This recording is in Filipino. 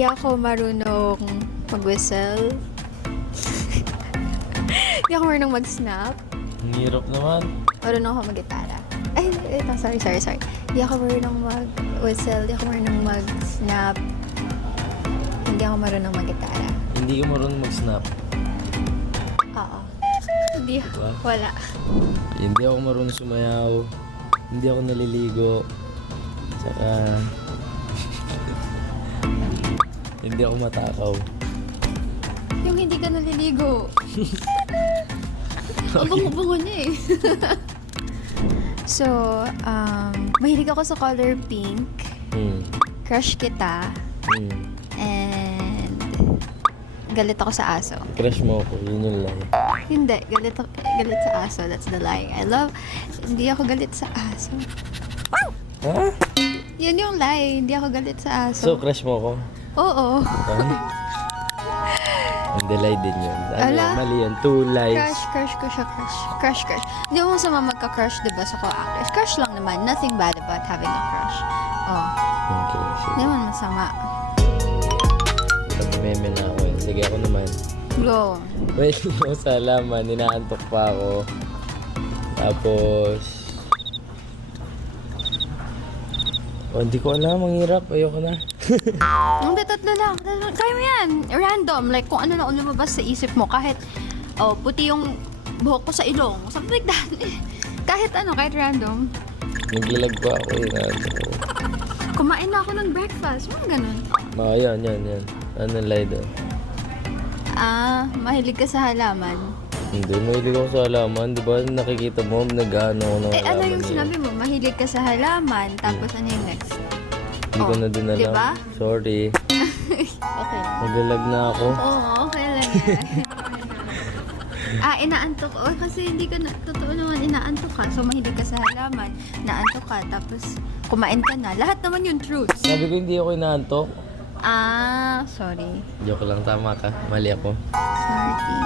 Hindi ako marunong mag-whistle. Hindi ako marunong mag-snap. Ang hirap naman. Marunong ako mag-gitara. Ay, ito, sorry. Hindi ako marunong mag-whistle. Hindi ako marunong mag-snap. Hindi ako marunong mag-gitara. Hindi ka marunong mag-snap. Oo. Hindi. Diba? Wala. Hindi ako marunong sumayaw. Hindi ako naliligo. Tsaka... hindi ako matakaw. Yung hindi ka naliligo. Ang bungo-bungo niya eh. So, mahilig ako sa color pink. Crush kita. And galit ako sa aso. Crush mo ako, yun yung lie. Hindi, galit sa aso. That's the lie. Hindi ako galit sa aso. Ha? Yun yung lie. Hindi ako galit sa So, aso. crush mo ako? Oo. Hindi, lie din yun. Ala. Mali yun. Two lies. Crush ko siya, crush. Hindi mo masama magka-crush, diba, sa co-actors. Crush lang naman. Nothing bad about having a crush. Oh. Okay, sige. Hindi naman masama. Meme na ako eh. Sige, ako naman. Go. Wait, ako sa halaman. Ninaantok pa ako. Tapos... Oh, hindi ko alam. Ang hirap. Ayoko na. Hindi, tatlo lang. Kaya mo yan. Random. Like, kung ano na lumabas sa isip mo. Kahit, puti yung buhok ko sa ilong. Something like that. Kahit random. Naglalag pa ako eh. Naantok ako. Kumain na ako ng breakfast. Mga ganun. Yan. Ano lie doon? Mahilig ka sa halaman. Hindi, mahilig ako sa halaman. Di ba nakikita mo, nag-ano ako ng halaman. Ano yung eh. sinabi mo? Mahilig ka sa halaman. Tapos ano yung next? Hindi ko na din alam. Diba? Sorry. Okay. Naglalag na ako. Oo, okay lang yan. Inaantok. Kasi hindi ka na, totoo naman, inaantok ka. So, mahilig ka sa halaman, naantok ka, tapos kumain ka na. Lahat naman yung truth. Sabi ko hindi ako inaantok. Sorry. Joke lang, tama ka. Mali ako. Sorry.